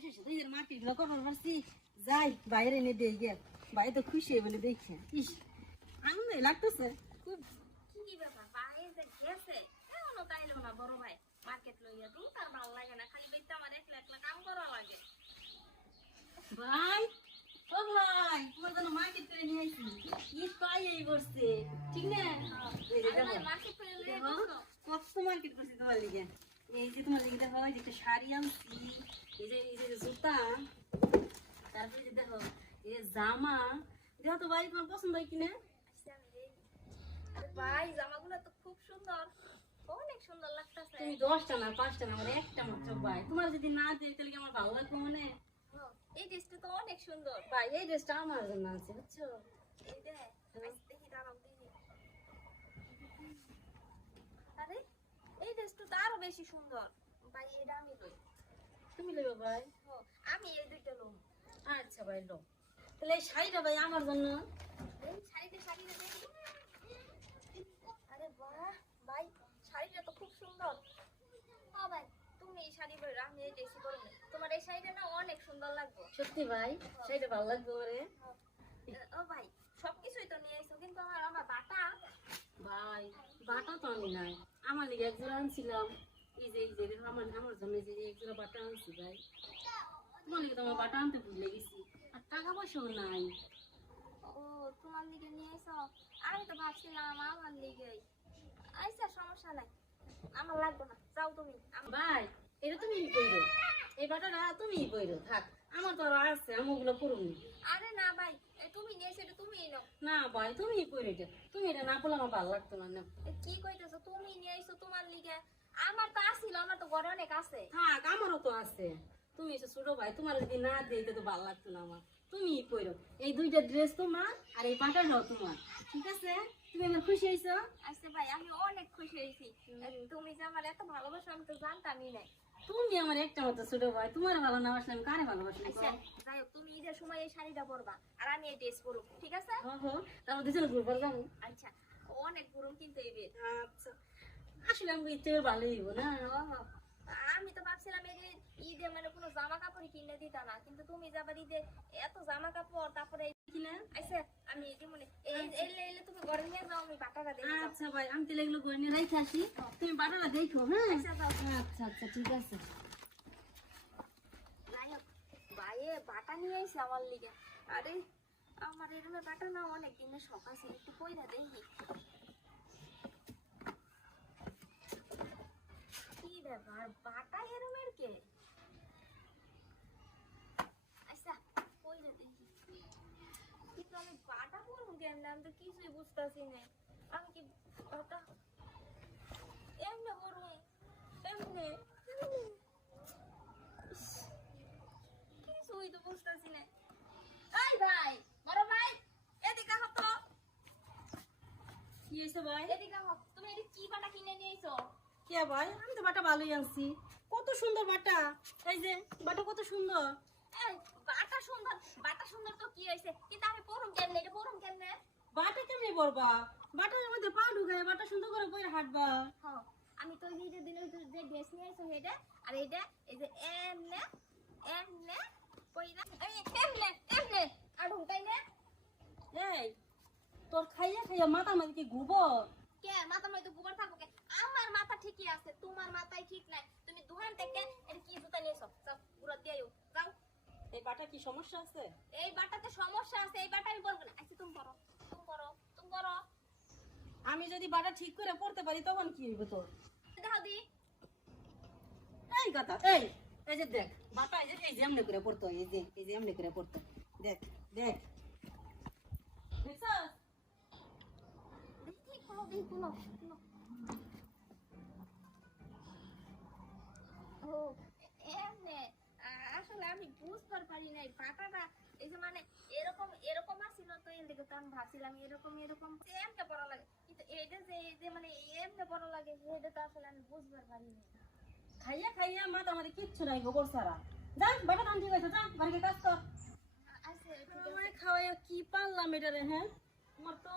অবশেষে তো এর মার্কেট গুলো করবার পারছি। যাই বাইরে এনে দিয়ে গে, বাইরে তো খুশি বলে দেখছে। ইস আনন্দ লাগতেছে খুব। কি ব্যাপার ভাই যে গেছে এখনো তাইলো না বড় ভাই মার্কেট লইয়া তো তার ভালো লাগে না, খালি বাইতে আমার একলা একলা কাম করা লাগে। ভাই ও ভাই, তোমার জন্য মার্কেট করে নিয়ে আইছি। ঈদ পাই এই বসছে, ঠিক না? এই যে দেখো মার্কেট করে লইয়া দেখো, কত মার্কেট করছি তোমার লিগে। এই যে তোমার লিগে দেখো, এই যে একটা শাড়ি আনছি, এই যে জুতা, তারপরে যে দেখো এই যে জামা। দেখো তো ভাই তোমার পছন্দ হয় কিনা? আরে ভাই জামাগুলো তো খুব সুন্দর, অনেক সুন্দর লাগতেছে। তুমি 10টা না 5টা না, আমার একটা মাত্র ভাই। তোমার যদি না দিই তাহলে কি আমার ভালো লাগবে মনে? এই ড্রেসটা তো অনেক সুন্দর। ভাই এই ড্রেসটা আমার জন্য আছে, বুঝছো? এই দে দেখি দাঁড়াও দেখি। আরে এই ড্রেসটা তো আরো বেশি সুন্দর। ভাই এটা আমি লই। তুমি নেবে ভাই? আমি এই দুইটা লই। আচ্ছা ভাই লো, তাহলে এই শাড়িটা ভাই আমার জন্য। এই শাড়িটা দেখি। আরে বাহ ভাই, শাড়িটা তো খুব সুন্দর। ও ভাই তুমি এই শাড়ি পরে, আমি এই ড্রেসই পরে নেই। তোমার এই শাড়িটা না অনেক সুন্দর লাগবে। সত্যি ভাই শাড়িটা ভালো লাগবে ওরে। ও ভাই সবকিছুই তো নিয়ে এসো, কিন্তু আমার বাটা। ভাই বাটা তো আমি নাই, আমার লিগে একজোড়া আনছিলাম। এই যে দেখো, আমার জন্য যে একজোড়া বাটা আনছি ভাই। তোমার লিগে তো আমার বাটা আনতে ভুলে গেছি, আর টাকা পয়সাও নাই। ও তোমার লিগে নিয়ে এসো, আমি তো ভাবছিলাম আমার লিগে। আচ্ছা সমস্যা নাই, আমার লাগবে না, যাও তুমি। ভাই এটা তুমি পইরো, এই বাটাটা তুমি পইরো, থাক। আমার তো আর আছে, আমি ওগুলো করুন। আরে না ভাই, তুমি নিয়ে এসে তুমিই নাও। না ভাই তুমি পইরো এটা, তুমি এটা না পড়লে আমার ভালো লাগতো না। না কি কইতেছো, তুমি নিয়ে এসো তোমার লিগে। আমার তো আসিল, আমার তো ঘরে অনেক আছে। থাক, আমারও তো আছে। তুমি এসে ছোট ভাই, তোমার যদি না দিই তো ভালো লাগতো না আমার। তুমি পইরো, এই দুইটা ড্রেস তোমার আর এই বাটাটাও তোমার, ঠিক আছে? তুমি আমার খুশি হয়েছো? আচ্ছা ভাই আমি অনেক খুশি হয়েছি। তুমি যে আমার এত ভালোবাসো আমি তো জানতামই নাই। তুমি আমার একটা মতো ছোট ভাই, তোমার ভালো না বাসলে আমি কারে ভালোবাসি? আচ্ছা যাই হোক, তুমি ঈদের সময় এই শাড়িটা পরবা আর আমি এই ড্রেস পরব, ঠিক আছে? তারপর দুজনে ঘুরবার যাবো। আচ্ছা অনেক গরম কিন্তু এই বের। আচ্ছা আসলে আমি ইচ্ছে ভালোই হইব না। আমি তো ভাবছিলাম এই ঈদে মানে কোনো জামা কাপড় কিনে দিতা না, কিন্তু তুমি যাবার ঈদে এত জামা কাপড়, তারপরে কিনা? আচ্ছা আমি এই মনে এলে তুমি ঘরে নিয়ে যাও, আমি বাটাটা দেখে যাবো। আচ্ছা ভাই আমি তাহলে এগুলো করে নিয়ে রাইখে আসি, তুমি বাটাটা দেখো। হ্যাঁ আচ্ছা যাও। আচ্ছা আচ্ছা ঠিক আছে। যাই হোক ভাইয়ে বাটা নিয়ে আইসে আমার লিগে। আরে আমার এরমে বাটা না অনেক দিনের শখ আছে, একটু কইরা দেখি কি ব্যাপার, বাটা এরমের কে? আচ্ছা কইরা দেখি, কিন্তু আমি বাটা পরবো কেমনে, আমি তো কিছুই বুঝতেছি না। আমি কি বাটা এমনে পরবো? এমনে কিছুই তো বুঝতেছি না। এই ভাই, বড় ভাই, এদিকে আহ তো। কি হয়েছে ভাই? এদিকে আহ, তুমি এদিকে কি বাটা কিনে নিয়ে আইছো? কে ভাই? আমি তো বাটা ভালোই আনছি, কত সুন্দর বাটা। এই যে বাটা কত সুন্দর। এই বাটা সুন্দর তো কি হইছে, কিন্তু আমি পরুম কেমনে, এটা পরুম কেমনে? বাটা কেমনি পরবা? বাটার মধ্যে পা ঢুকায় বাটা সুন্দর করে পরে হাঁটবা। হ্যাঁ আমি তো এই যে দিনের যে ড্রেস নিয়ে আইছো হেডে, আর এইটা এই যে এমনে এমনে কইরা এই এমনে আর ঢুকাই না। এই তোর খাইয়া খাইয়া মাথা মাঝে কি গোবর? কে মাথা মধ্যে গোবর থাকবো কে? আমার মাথা ঠিকই আছে, তোমার মাথায় ঠিক নাই। তুমি দোকান থেকে এটা কি জুতা নিয়েছো, যাও পুরো দিয়াও যাও। এই বাটা কি সমস্যা আছে? এই বাটাতে সমস্যা আছে, এই বাটা আমি বলবো না। আচ্ছা তুমি করো, তুমি করো, তুমি করো। আমি যদি বাটা ঠিক করে পড়তে পারি তখন কি হইব তোর? দেখাও দি। এই কথা, এই এই যে দেখ বাটা, এই যে এমনি করে পড়তো, এই যে এমনি করে পড়তো। দেখ দেখ দেখছস? দেখি কোনো দিন কোনো ও এমনে আসলে আমি বুঝতে পারি নাই বাটাটা এই যে মানে এরকম এরকম আসছিল, তো এর দিকে তো আমি ভাবছিলাম এরকম এরকম এমনে পড়া লাগে, কিন্তু এটা যে এই যে মানে এমনে পড়া লাগে এটা তো আসলে আমি বুঝতে পারি নাই। খাইয়া খাইয়া মাথা মাঝে কিচ্ছু নাই গোবর ছাড়া। যা বাটা টান ঠিক আছে, যা বাড়িতে কাজ কর। আচ্ছা ঠিক আছে। খাওয়াইয়া কি পারলাম এটা রে? হ্যাঁ আমার তো